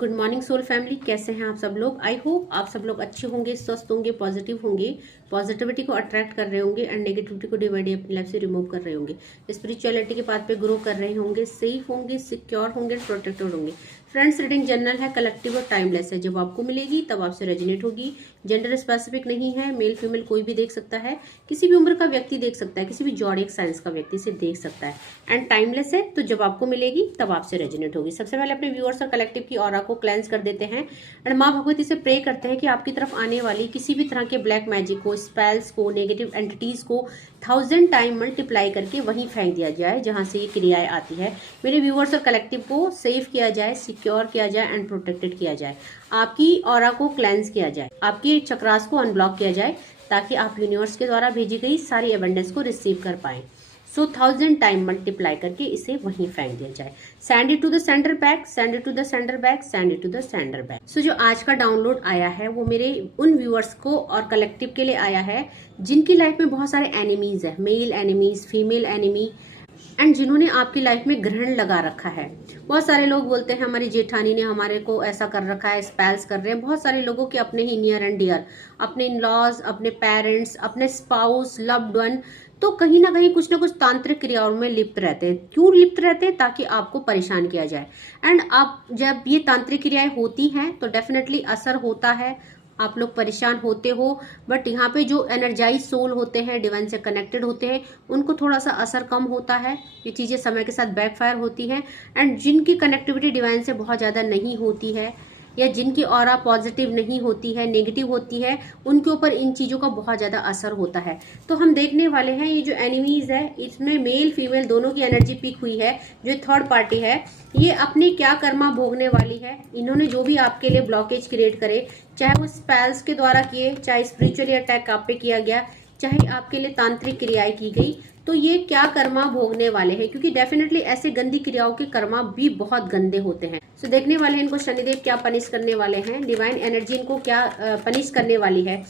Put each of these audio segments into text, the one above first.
Good morning soul family, कैसे हैं आप सब लोग। आई होप आप सब लोग अच्छे होंगे, स्वस्थ होंगे, पॉजिटिव होंगे, पॉजिटिविटी को अट्रैक्ट कर रहे होंगे एंड नेगेटिविटी को डिवाइड अपनी लाइफ से रिमूव कर रहे होंगे, स्पिरिचुअलिटी के पाथ पे ग्रो कर रहे होंगे, सेफ होंगे, सिक्योर होंगे, प्रोटेक्टेड होंगे। फ्रेंड्स, रीडिंग जनरल है, कलेक्टिव और टाइमलेस है। जब आपको मिलेगी तब आपसे रेजोनेट होगी। जेंडर स्पेसिफिक नहीं है, मेल फीमेल कोई भी देख सकता है, किसी भी उम्र का व्यक्ति देख सकता है, किसी भी जॉडिक साइंस का व्यक्ति से देख सकता है एंड टाइमलेस है। तो जब आपको मिलेगी तब आपसे रेजोनेट होगी। सबसे पहले अपने व्यूअर्स और कलेक्टिव की ऑरा को क्लेंस कर देते हैं एंड माँ भगवती से प्रे करते हैं कि आपकी तरफ आने वाली किसी भी तरह के ब्लैक मैजिक को, स्पेल्स को, नेगेटिव एंटिटीज को 1000 टाइम मल्टीप्लाई करके वहीं फेंक दिया जाए जहां से ये क्रियाएं आती है। मेरे व्यूअर्स और कलेक्टिव को सेफ किया जाए, सिक्योर किया जाए एंड प्रोटेक्टेड किया जाए। आपकी ऑरा को क्लेंस किया जाए, आपके चक्रास को अनब्लॉक किया जाए ताकि आप यूनिवर्स के द्वारा भेजी गई सारी एबंडेंस को रिसीव कर पाएं। सो 1000 टाइम मल्टीप्लाई करके इसे वहीं फेंक दिया जाए। Send it to the sender back, send it to the sender back, send it to the sender back. So जो आज का डाउनलोड आया है वो मेरे उन व्यूअर्स को और कलेक्टिव के लिए आया है जिनकी लाइफ में बहुत सारे एनिमीज है, male enemies, female enemy and जिन्होंने आपकी लाइफ में ग्रहण लगा रखा है। बहुत सारे लोग बोलते हैं हमारी जेठानी ने हमारे को ऐसा कर रखा है, स्पेल्स कर रहे हैं। बहुत सारे लोगों के अपने ही नियर एंड डियर, अपने इन लॉज, अपने पेरेंट्स, अपने स्पाउस, लव्ड वन, तो कहीं ना कहीं कुछ ना कुछ तांत्रिक क्रियाओं में लिप्त रहते हैं। क्यों लिप्त रहते हैं? ताकि आपको परेशान किया जाए। एंड आप जब ये तांत्रिक क्रियाएं होती हैं तो डेफिनेटली असर होता है, आप लोग परेशान होते हो। बट यहाँ पे जो एनर्जाइज सोल होते हैं, डिवाइन से कनेक्टेड होते हैं, उनको थोड़ा सा असर कम होता है। ये चीज़ें समय के साथ बैकफायर होती हैं एंड जिनकी कनेक्टिविटी डिवाइन से बहुत ज़्यादा नहीं होती है या जिनकी ऑरा पॉजिटिव नहीं होती है, नेगेटिव होती है, उनके ऊपर इन चीज़ों का बहुत ज़्यादा असर होता है। तो हम देखने वाले हैं ये जो एनिमीज है, इसमें मेल फीमेल दोनों की एनर्जी पिक हुई है। जो थर्ड पार्टी है ये अपने क्या कर्मा भोगने वाली है। इन्होंने जो भी आपके लिए ब्लॉकेज क्रिएट करे, चाहे वो स्पेल्स के द्वारा किए, चाहे स्पिरिचुअली अटैक आप पे किया गया, चाहे आपके लिए तांत्रिक क्रियाएं की गई, तो ये क्या कर्मा भोगने वाले हैं। क्योंकि डेफिनेटली ऐसे गंदी क्रियाओं के कर्मा भी बहुत गंदे होते हैं। सो देखने वाले हैं इनको शनिदेव क्या पनिश करने वाले हैं, डिवाइन एनर्जी इनको क्या पनिश करने वाली है।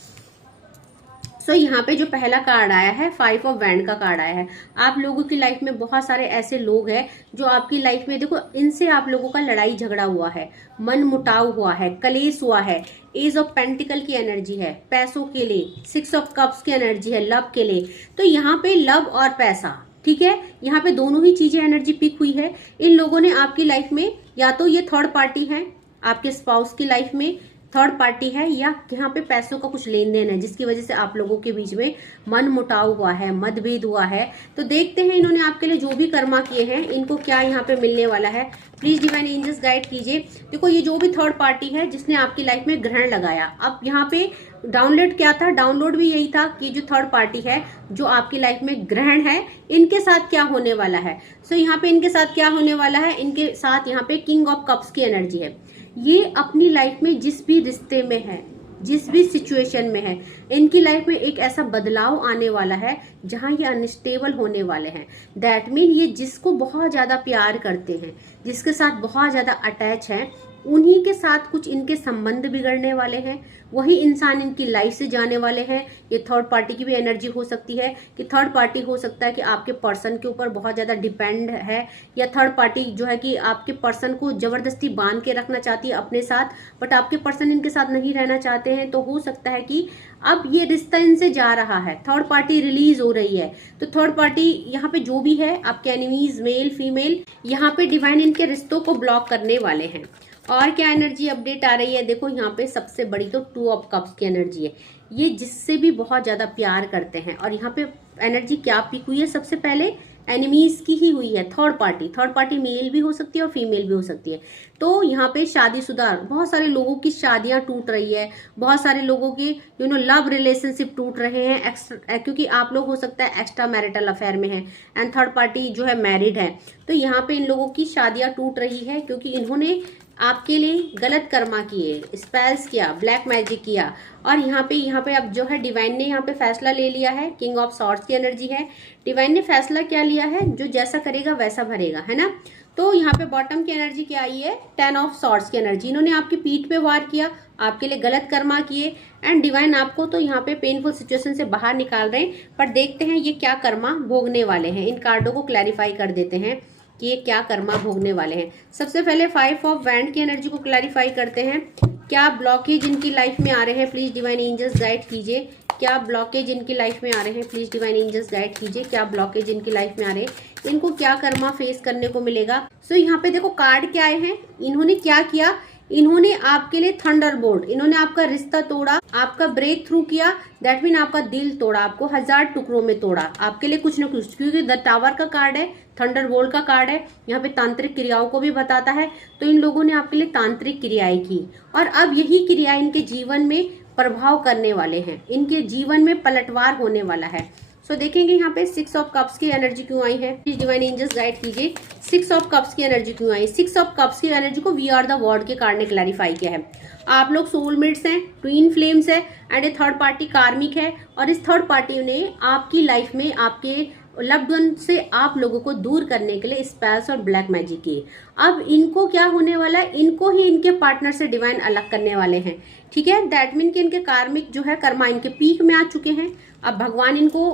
सो यहाँ पे जो पहला कार्ड आया है, 5 ऑफ वैंड का कार्ड आया है। आप लोगों की लाइफ में बहुत सारे ऐसे लोग हैं जो आपकी लाइफ में, देखो, इनसे आप लोगों का लड़ाई झगड़ा हुआ है, मन मुटाव हुआ है, कलेश हुआ है। एज ऑफ पेंटिकल की एनर्जी है पैसों के लिए, 6 ऑफ कप्स की एनर्जी है लव के लिए। तो यहाँ पे लव और पैसा, ठीक है, यहाँ पे दोनों ही चीजें एनर्जी पिक हुई है। इन लोगों ने आपकी लाइफ में, या तो ये थर्ड पार्टी है आपके स्पाउस की लाइफ में, थर्ड पार्टी है, या यहाँ पे पैसों का कुछ लेन देन है जिसकी वजह से आप लोगों के बीच में मन मुटाव हुआ है, मतभेद हुआ है। तो देखते हैं इन्होंने आपके लिए जो भी कर्मा किए हैं इनको क्या यहाँ पे मिलने वाला है। प्लीज डिवाइन एंजल्स गाइड कीजिए। देखो, ये जो भी थर्ड पार्टी है जिसने आपकी लाइफ में ग्रहण लगाया, अब यहाँ पे डाउनलोड क्या था, डाउनलोड भी यही था कि जो थर्ड पार्टी है जो आपकी लाइफ में ग्रहण है, इनके साथ क्या होने वाला है। सो यहाँ पे इनके साथ क्या होने वाला है, इनके साथ यहाँ पे किंग ऑफ कप्स की एनर्जी है। ये अपनी लाइफ में जिस भी रिश्ते में है, जिस भी सिचुएशन में है, इनकी लाइफ में एक ऐसा बदलाव आने वाला है जहां ये अनस्टेबल होने वाले हैं। दैट मीन ये जिसको बहुत ज्यादा प्यार करते हैं, जिसके साथ बहुत ज्यादा अटैच हैं, उन्हीं के साथ कुछ इनके संबंध बिगड़ने वाले हैं। वही इंसान इनकी लाइफ से जाने वाले हैं। ये थर्ड पार्टी की भी एनर्जी हो सकती है कि थर्ड पार्टी हो सकता है कि आपके पर्सन के ऊपर बहुत ज्यादा डिपेंड है, या थर्ड पार्टी जो है कि आपके पर्सन को जबरदस्ती बांध के रखना चाहती है अपने साथ, बट आपके पर्सन इनके साथ नहीं रहना चाहते हैं। तो हो सकता है कि अब ये रिश्ता इनसे जा रहा है, थर्ड पार्टी रिलीज हो रही है। तो थर्ड पार्टी यहाँ पे जो भी है, आपके एनिमीज मेल फीमेल, यहाँ पे डिवाइन इनके रिश्तों को ब्लॉक करने वाले हैं। और क्या एनर्जी अपडेट आ रही है, देखो यहाँ पे सबसे बड़ी तो 2 ऑफ कप्स की एनर्जी है। ये जिससे भी बहुत ज्यादा प्यार करते हैं, और यहाँ पे एनर्जी क्या पिक हुई है, सबसे पहले एनिमीज की ही हुई है। थर्ड पार्टी मेल भी हो सकती है और फीमेल भी हो सकती है। तो यहाँ पे शादीशुदा बहुत सारे लोगों की शादियां टूट रही है, बहुत सारे लोगों के लव रिलेशनशिप टूट रहे हैं, क्योंकि आप लोग हो सकता है एक्स्ट्रा मैरिटल अफेयर में है एंड थर्ड पार्टी जो है मैरिड है। तो यहाँ पे इन लोगों की शादियां टूट रही है क्योंकि इन्होंने आपके लिए गलत कर्मा किए, स्पेल्स किया, ब्लैक मैजिक किया। और यहाँ पे अब जो है डिवाइन ने यहाँ पे फैसला ले लिया है। किंग ऑफ सॉर्ड्स की एनर्जी है। डिवाइन ने फैसला क्या लिया है, जो जैसा करेगा वैसा भरेगा, है ना। तो यहाँ पे बॉटम की एनर्जी क्या आई है, 10 ऑफ सॉर्ड्स की एनर्जी। इन्होंने आपकी पीठ पे वार किया, आपके लिए गलत कर्मा किए एंड डिवाइन आपको तो यहाँ पे पेनफुल सिचुएशन से बाहर निकाल रहे हैं। पर देखते हैं ये क्या कर्मा भोगने वाले हैं। इन कार्डों को क्लैरिफाई कर देते हैं। कि ये क्या कर्मा भोगने वाले हैं। सबसे पहले 5 ऑफ वैंड की एनर्जी को क्लैरिफाई करते हैं। क्या ब्लॉकेज इनकी लाइफ में आ रहे हैं, प्लीज डिवाइन एंजल्स गाइड कीजिए। क्या ब्लॉकेज इनकी लाइफ में आ रहे हैं, प्लीज डिवाइन एंजल्स गाइड कीजिए। क्या ब्लॉकेज इनकी लाइफ में आ रहे हैं, इनको क्या कर्मा फेस करने को मिलेगा। सो यहाँ पे देखो कार्ड क्या आए हैं, इन्होंने क्या किया, इन्होंने आपके लिए थंडरबोल्ट, इन्होंने आपका रिश्ता तोड़ा, आपका ब्रेक थ्रू किया, दैट मीन आपका दिल तोड़ा, आपको 1000 टुकड़ों में तोड़ा, आपके लिए कुछ न कुछ, क्योंकि द टावर का कार्ड है, थंडरबोल्ट का कार्ड है, यहाँ पे तांत्रिक क्रियाओं को भी बताता है। तो इन लोगों ने आपके लिए तांत्रिक क्रियाएं की और अब यही क्रिया इनके जीवन में प्रभाव करने वाले हैं, इनके जीवन में पलटवार होने वाला है। सो देखेंगे यहाँ पे 6 ऑफ कप्स की एनर्जी क्यों आई है, प्लीज डिवाइन एंजल्स गाइड कीजिए। 6 ऑफ कप्स की एनर्जी क्यों आई, 6 ऑफ कप्स की एनर्जी को वी आर द वर्ड के कार्ड ने क्लैरिफाई किया है। आप लोग सोलमेट्स हैं, ट्विन फ्लेम्स है एंड ए थर्ड पार्टी कार्मिक है और इस थर्ड पार्टी ने आपकी लाइफ में आपके लव्ड वन से आप लोगों को दूर करने के लिए स्पेल्स और ब्लैक मैजिक किए। अब इनको क्या होने वाला है, इनको ही इनके पार्टनर से डिवाइन अलग करने वाले हैं, ठीक है। दैट मीन कि इनके कार्मिक जो है कर्मा इनके पीक में आ चुके हैं। अब भगवान इनको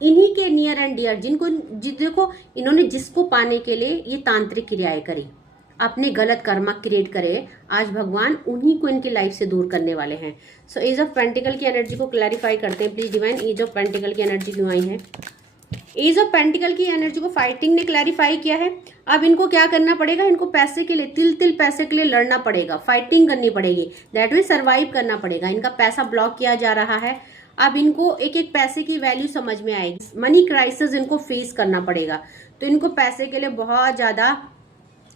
इन्हीं के नियर एंड डियर जिनको देखो इन्होंने जिसको पाने के लिए ये तांत्रिक क्रियाएं करी, अपने गलत कर्मा क्रिएट करे, आज भगवान उन्हीं को इनकी लाइफ से दूर करने वाले हैं। सो एज ऑफ पेंटिकल की एनर्जी को क्लैरिफाई करते हैं please divine. Ace of pentacle की एनर्जी क्यों आई है, एज ऑफ पेंटिकल की एनर्जी को फाइटिंग ने क्लैरिफाई किया है। अब इनको क्या करना पड़ेगा, इनको पैसे के लिए, तिल तिल पैसे के लिए लड़ना पड़ेगा, फाइटिंग करनी पड़ेगी, दैट मीन सर्वाइव करना पड़ेगा। इनका पैसा ब्लॉक किया जा रहा है, अब इनको एक एक पैसे की वैल्यू समझ में आएगी। मनी क्राइसिस इनको फेस करना पड़ेगा, तो इनको पैसे के लिए बहुत ज्यादा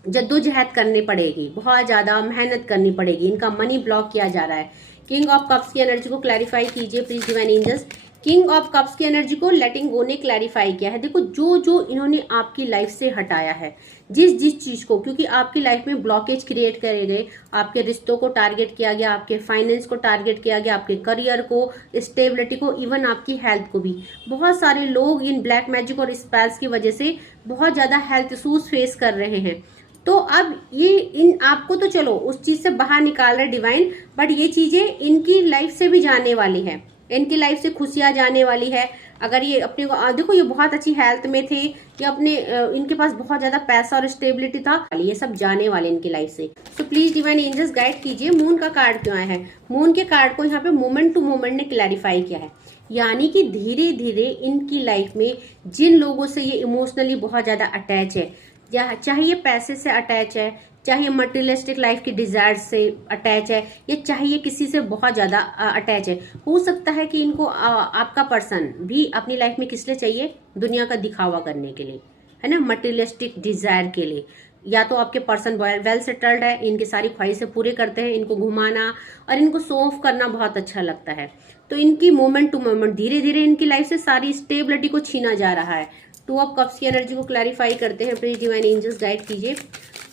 जद्दोजहद करनी पड़ेगी, बहुत ज्यादा मेहनत करनी पड़ेगी। इनका मनी ब्लॉक किया जा रहा है। किंग ऑफ कप्स की एनर्जी को क्लैरिफाई कीजिए please divine angels. King of cups की एनर्जी को लेटिंग गो ने क्लैरिफाई किया है। देखो जो जो इन्होंने आपकी लाइफ से हटाया है, जिस जिस चीज को, क्योंकि आपकी लाइफ में ब्लॉकेज क्रिएट करे गए, आपके रिश्तों को टारगेट किया गया, आपके फाइनेंस को टारगेट किया गया, आपके करियर को, स्टेबिलिटी को, इवन आपकी हेल्थ को भी। बहुत सारे लोग इन ब्लैक मैजिक और स्पेल्स की वजह से बहुत ज्यादा हेल्थ इशूज फेस कर रहे हैं। तो अब ये इन आपको तो चलो उस चीज से बाहर निकाल रहे डिवाइन, बट ये चीजें इनकी लाइफ से भी जाने वाली है, इनकी लाइफ से खुशियां जाने वाली है। अगर ये अपने को देखो, ये बहुत अच्छी हेल्थ में थे, ये अपने इनके पास बहुत ज्यादा पैसा और स्टेबिलिटी था, ये सब जाने वाले इनकी लाइफ से। तो प्लीज डिवाइन एंजल्स गाइड कीजिए। मून का कार्ड क्यों आया है, मून के कार्ड को यहाँ पे मोमेंट टू मोमेंट ने क्लैरिफाई किया है, यानी कि धीरे धीरे इनकी लाइफ में जिन लोगों से ये इमोशनली बहुत ज्यादा अटैच है, चाहे ये पैसे से अटैच है, चाहे मटेरियलिस्टिक लाइफ की डिजायर से अटैच है, या चाहे ये किसी से बहुत ज्यादा अटैच है। हो सकता है कि इनको आपका पर्सन भी अपनी लाइफ में किस लिए चाहिए, दुनिया का दिखावा करने के लिए, है ना, मटेरियलिस्टिक डिजायर के लिए। या तो आपके पर्सन वेल सेटल्ड है, इनकी सारी ख्वाहिशें पूरे करते हैं, इनको घुमाना और इनको शो ऑफ करना बहुत अच्छा लगता है। तो इनकी मोमेंट टू मोमेंट धीरे धीरे इनकी लाइफ से सारी स्टेबिलिटी को छीना जा रहा है। 2 ऑफ कप्स की एनर्जी को क्लैरिफाई करते हैं प्लीज डिवाइन एंजल्स गाइड कीजिए।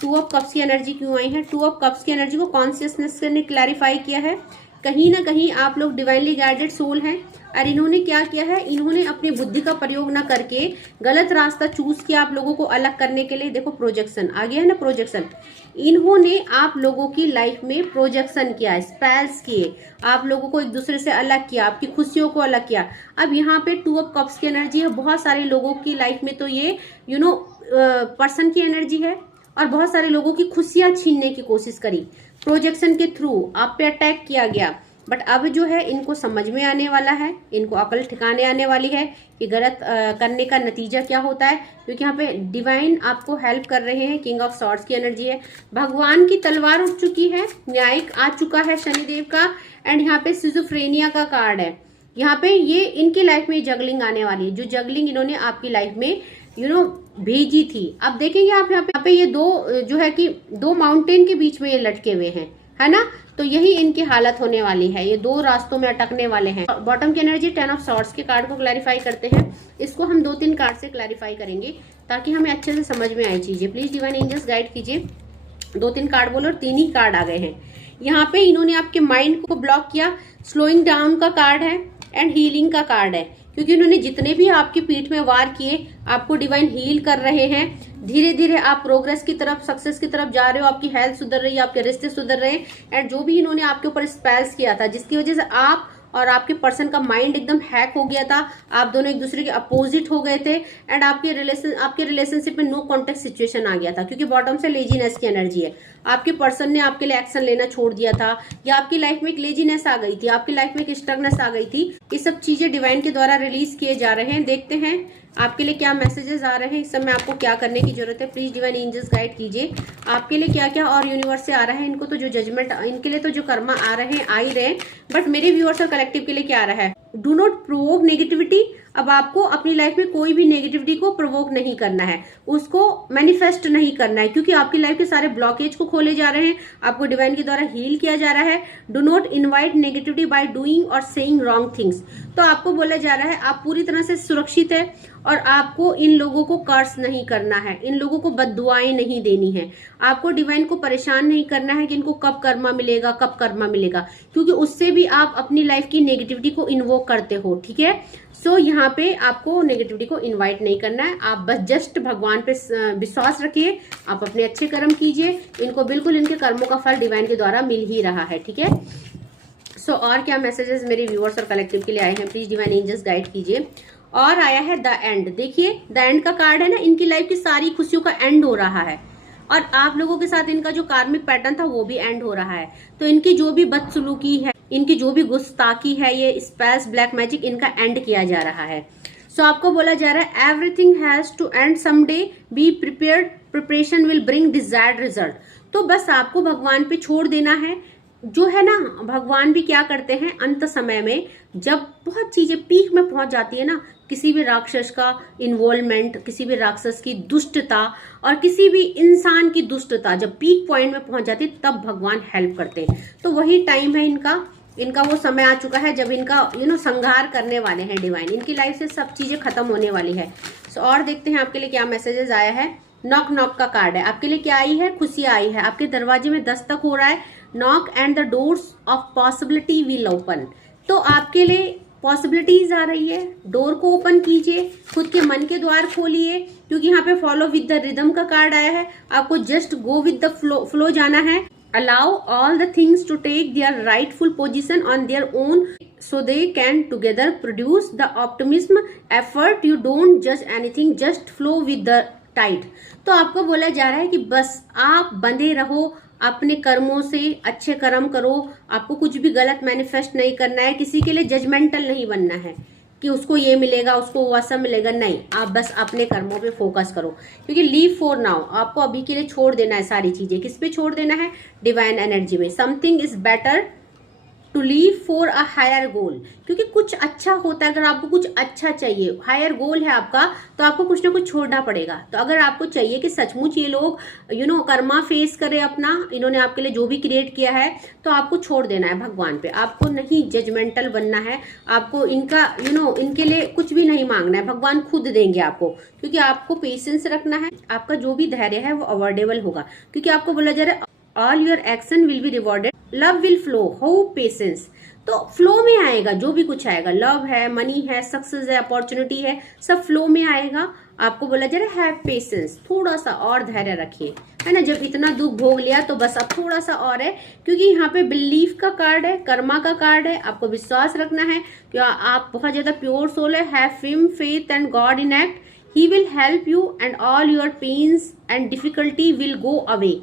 2 ऑफ कप्स की एनर्जी क्यों आई है, 2 ऑफ कप्स की एनर्जी को कॉन्शियसनेस ने क्लैरिफाई किया है। कहीं ना कहीं आप लोग डिवाइनली गाइडेड सोल हैं और इन्होंने क्या किया है, इन्होंने अपनी बुद्धि का प्रयोग ना करके गलत रास्ता चूज किया आप लोगों को अलग करने के लिए। देखो प्रोजेक्शन आ गया है ना, प्रोजेक्शन, इन्होंने आप लोगों की लाइफ में प्रोजेक्शन किया, स्पेल्स किए, आप लोगों को एक दूसरे से अलग किया, आपकी खुशियों को अलग किया। अब यहाँ पे 2 ऑफ कप्स की एनर्जी है, बहुत सारे लोगों की लाइफ में तो ये पर्सन की एनर्जी है और बहुत सारे लोगों की खुशियां छीनने की कोशिश करी, प्रोजेक्शन के थ्रू आप पे अटैक किया गया। बट अब जो है इनको समझ में आने वाला है, इनको अकल ठिकाने आने वाली है कि गलत करने का नतीजा क्या होता है, क्योंकि यहाँ पे डिवाइन आपको हेल्प कर रहे हैं। किंग ऑफ सॉर्ड्स की एनर्जी है, भगवान की तलवार उठ चुकी है, न्यायिक आ चुका है शनिदेव का, एंड यहाँ पे सिजोफ्रेनिया का कार्ड है। यहाँ पे ये इनकी लाइफ में जगलिंग आने वाली है, जो जगलिंग इन्होंने आपकी लाइफ में भेजी थी। अब देखेंगे आप यहाँ पे ये दो जो है कि 2 माउंटेन के बीच में ये लटके हुए हैं, है ना, तो यही इनकी हालत होने वाली है, ये 2 रास्तों में अटकने वाले हैं। बॉटम की एनर्जी 10 ऑफ सॉर्ड्स के कार्ड को क्लैरिफाई करते हैं। इसको हम 2-3 कार्ड से क्लैरिफाई करेंगे ताकि हमें अच्छे से समझ में आए चीजें। प्लीज डिवाइन एंजल्स गाइड कीजिए। 2-3 कार्ड बोलो और 3 ही कार्ड आ गए हैं। यहाँ पे इन्होंने आपके माइंड को ब्लॉक किया, स्लोइंग डाउन का कार्ड है एंड हीलिंग का कार्ड है, क्योंकि उन्होंने जितने भी आपकी पीठ में वार किए आपको डिवाइन हील कर रहे हैं। धीरे धीरे आप प्रोग्रेस की तरफ, सक्सेस की तरफ जा रहे हो, आपकी हेल्थ सुधर रही है, आपके रिश्ते सुधर रहे हैं। एंड जो भी इन्होंने आपके ऊपर स्पेल्स किया था जिसकी वजह से आप और आपके पर्सन का माइंड एकदम हैक हो गया था, आप दोनों एक दूसरे के अपोजिट हो गए थे, एंड आपके रिलेशनशिप में नो कॉन्टेक्ट सिचुएशन आ गया था, क्योंकि बॉटम से लेजीनेस की एनर्जी है। आपके पर्सन ने आपके लिए एक्शन लेना छोड़ दिया था, या आपकी लाइफ में एक लेजीनेस आ गई थी, आपकी लाइफ में एक स्टकनेस आ गई थी। ये सब चीजें डिवाइन के द्वारा रिलीज किए जा रहे हैं। देखते हैं आपके लिए क्या मैसेजेस आ रहे हैं, इस समय आपको क्या करने की जरूरत है। प्लीज डिवाइन एंजल्स गाइड कीजिए आपके लिए क्या क्या और यूनिवर्स से आ रहा है। इनको तो जो जजमेंट, इनके लिए तो जो कर्मा आ रहे हैं आ ही रहे हैं, बट मेरे व्यूअर्स और कलेक्टिव के लिए क्या आ रहा है। Do not provoke negativity. अब आपको अपनी लाइफ में कोई भी नेगेटिविटी को प्रोवोक नहीं करना है, उसको मैनिफेस्ट नहीं करना है, क्योंकि आपकी लाइफ के सारे ब्लॉकेज को खोले जा रहे हैं, आपको डिवाइन के द्वारा हील किया जा रहा है। Do not invite negativity by doing और सेइंग रॉन्ग थिंग्स। तो आपको बोला जा रहा है आप पूरी तरह से सुरक्षित है, और आपको इन लोगों को कर्स नहीं करना है, इन लोगों को बद्दुआएं नहीं देनी है, आपको डिवाइन को परेशान नहीं करना है कि इनको कब कर्मा मिलेगा, कब कर्मा मिलेगा, क्योंकि उससे भी आप अपनी लाइफ की नेगेटिविटी को इन्वोक करते हो। ठीक है, सो यहाँ पे आपको नेगेटिविटी को इनवाइट नहीं करना है, आप बस जस्ट भगवान पे विश्वास रखिए, आप अपने अच्छे कर्म कीजिए, इनको बिल्कुल इनके कर्मों का फल डिवाइन के द्वारा मिल ही रहा है। ठीक है, सो और क्या मैसेजेस मेरे व्यूअर्स और कलेक्टिव के लिए आए हैं, प्लीज डिवाइन एंजल्स गाइड कीजिए। और आया है द एंड। देखिए द एंड का कार्ड है ना, इनकी लाइफ की सारी खुशियों का एंड हो रहा है, और आप लोगों के साथ इनका जो कार्मिक पैटर्न था वो भी एंड हो रहा है। तो इनकी जो भी बदसलूकी है, इनकी जो भी गुस्ताखी है, ये स्पेस ब्लैक मैजिक, इनका एंड किया जा रहा है। सो आपको बोला जा रहा है everything has to end someday, be prepared, preparation will bring desired result. तो बस आपको भगवान पे छोड़ देना है। जो है ना, भगवान भी क्या करते हैं अंत समय में, जब बहुत चीजें पीक में पहुंच जाती है ना, किसी भी राक्षस का इन्वॉल्वमेंट, किसी भी राक्षस की दुष्टता और किसी भी इंसान की दुष्टता जब पीक पॉइंट में पहुंच जाती है, तब भगवान हेल्प करते हैं। तो वही टाइम है इनका वो समय आ चुका है जब इनका संहार करने वाले हैं डिवाइन, इनकी लाइफ से सब चीजें खत्म होने वाली है। सो और देखते हैं आपके लिए क्या मैसेजेस आया है। नॉक नॉक का कार्ड है, आपके लिए क्या आई है, खुशियां आई है, आपके दरवाजे में दस्तक हो रहा है। Knock and the doors of possibility will open. तो आपके लिए पॉसिबिलिटीज आ रही है, डोर को ओपन कीजिए, खुद के मन के द्वार खोलिए, क्योंकि यहाँ पे फॉलो विद द रिदम का कार्ड आया है। आपको just go with the flow जाना है। Allow all the things to take their rightful position on their own so they can together produce the optimism effort. You don't judge anything, just flow with the tide. तो आपको बोला जा रहा है कि बस आप बंधे रहो अपने कर्मों से, अच्छे कर्म करो, आपको कुछ भी गलत मैनिफेस्ट नहीं करना है, किसी के लिए जजमेंटल नहीं बनना है कि उसको ये मिलेगा उसको वैसा मिलेगा, नहीं, आप बस अपने कर्मों पे फोकस करो, क्योंकि लीव फॉर नाउ, आपको अभी के लिए छोड़ देना है सारी चीजें। किस पे छोड़ देना है, डिवाइन एनर्जी में। Something is better to leave for a higher goal, क्योंकि कुछ अच्छा होता है, अगर आपको कुछ अच्छा चाहिए, हायर गोल है आपका, तो आपको कुछ ना कुछ छोड़ना पड़ेगा। तो अगर आपको चाहिए कि सचमुच ये लोग कर्मा फेस करे अपना, इन्होंने आपके लिए जो भी क्रिएट किया है, तो आपको छोड़ देना है भगवान पे, आपको नहीं जजमेंटल बनना है, आपको इनका इनके लिए कुछ भी नहीं मांगना है, भगवान खुद देंगे आपको, क्योंकि आपको पेशेंस रखना है, आपका जो भी धैर्य है वो अवॉर्डेबल होगा, क्योंकि आपको बोला जा रहा है all your action will be rewarded, love will flow, हो पेशेंस। तो फ्लो में आएगा जो भी कुछ आएगा, लव है, मनी है, सक्सेस है, अपॉर्चुनिटी है, सब फ्लो में आएगा। आपको बोला जा रहा है हैव पेशेंस, थोड़ा सा और धैर्य रखिए, है ना। जब इतना दुख भोग लिया तो बस अब थोड़ा सा और है, क्योंकि यहाँ पे बिलीफ का कार्ड है, कर्मा का कार्ड है, आपको विश्वास रखना है कि आप बहुत ज्यादा प्योर सोल है। Have faith and God in act, he will help you and all your pains and difficulty will go away.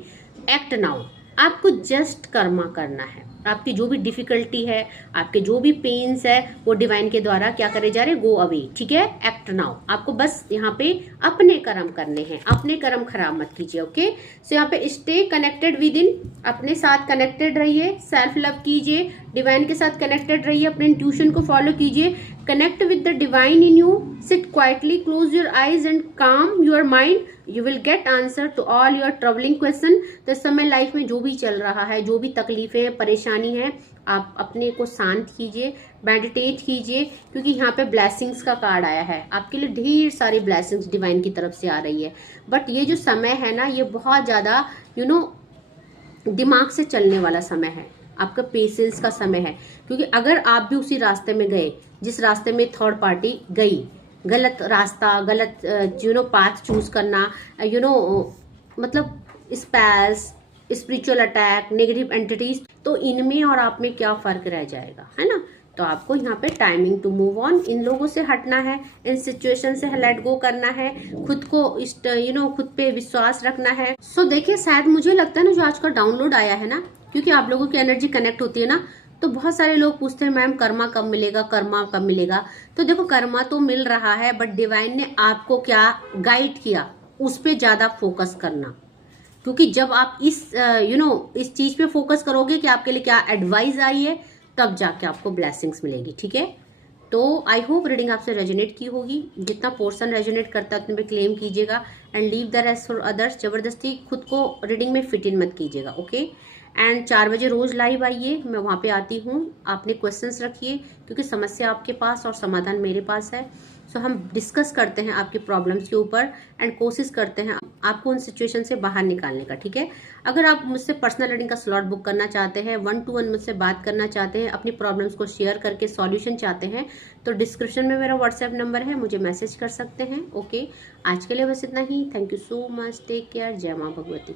Act now, आपको जस्ट कर्मा करना है, आपकी जो भी डिफिकल्टी है, आपके जो भी पेन्स है, वो डिवाइन के द्वारा क्या करे जा रहे, गो अवे। ठीक है, एक्ट नाउ, आपको बस यहाँ पे अपने कर्म करने हैं, अपने कर्म खराब मत कीजिए। ओके, सो यहाँ पे स्टे कनेक्टेड विद इन, अपने साथ कनेक्टेड रहिए, सेल्फ लव कीजिए, डिवाइन के साथ कनेक्टेड रहिए, अपने इंट्यूशन को फॉलो कीजिए, connect with the divine in you, sit quietly, close your eyes and calm your mind, you will get answer to all your troubling question. तो इस समय लाइफ में जो भी चल रहा है, जो भी तकलीफें परेशानी है, आप अपने को शांत कीजिए, मेडिटेट कीजिए, क्योंकि यहाँ पे ब्लेसिंग्स का कार्ड आया है, आपके लिए ढेर सारी ब्लेसिंग्स डिवाइन की तरफ से आ रही है। बट ये जो समय है ना, ये बहुत ज़्यादा दिमाग से चलने वाला समय है, आपका पेशेंस का समय है, क्योंकि अगर आप भी उसी रास्ते में गए जिस रास्ते में थर्ड पार्टी गई, गलत रास्ता, गलत पाथ चूज करना, मतलब space, spiritual attack, negative entities, तो इनमें और आप में क्या फर्क रह जाएगा, है ना। तो आपको यहाँ पे टाइमिंग टू मूव ऑन, इन लोगों से हटना है, इन सिचुएशन से लेट गो करना है, खुद को खुद पे विश्वास रखना है। सो देखिए, शायद मुझे लगता है ना, जो आज का डाउनलोड आया है ना, क्योंकि आप लोगों की एनर्जी कनेक्ट होती है ना, तो बहुत सारे लोग पूछते हैं मैम कर्मा कब मिलेगा, कर्मा कब मिलेगा। तो देखो, कर्मा तो मिल रहा है, बट डिवाइन ने आपको क्या गाइड किया, उस पर ज्यादा फोकस करना। क्योंकि जब आप इस इस चीज पे फोकस करोगे कि आपके लिए क्या एडवाइस आई है, तब जाके आपको ब्लेसिंग्स मिलेगी। ठीक है, तो आई होप रीडिंग आपसे रेजोनेट की होगी। जितना पोर्शन रेजोनेट करता है उतने पे क्लेम कीजिएगा and leave the rest for others. जबरदस्ती खुद को रीडिंग में फिट इन मत कीजिएगा। ओके, एंड 4 बजे रोज लाइव आइए, मैं वहां पे आती हूँ। आपने क्वेश्चंस रखिए, क्योंकि समस्या आपके पास और समाधान मेरे पास है। सो हम डिस्कस करते हैं आपकी प्रॉब्लम्स के ऊपर एंड कोशिश करते हैं आपको उन सिचुएशन से बाहर निकालने का। ठीक है, अगर आप मुझसे पर्सनल रीडिंग का स्लॉट बुक करना चाहते हैं, 1-to-1 मुझसे बात करना चाहते हैं, अपनी प्रॉब्लम्स को शेयर करके सॉल्यूशन चाहते हैं, तो डिस्क्रिप्शन में मेरा व्हाट्सएप नंबर है, मुझे मैसेज कर सकते हैं। ओके, आज के लिए बस इतना ही। Thank you so much, take care, जय माँ भगवती।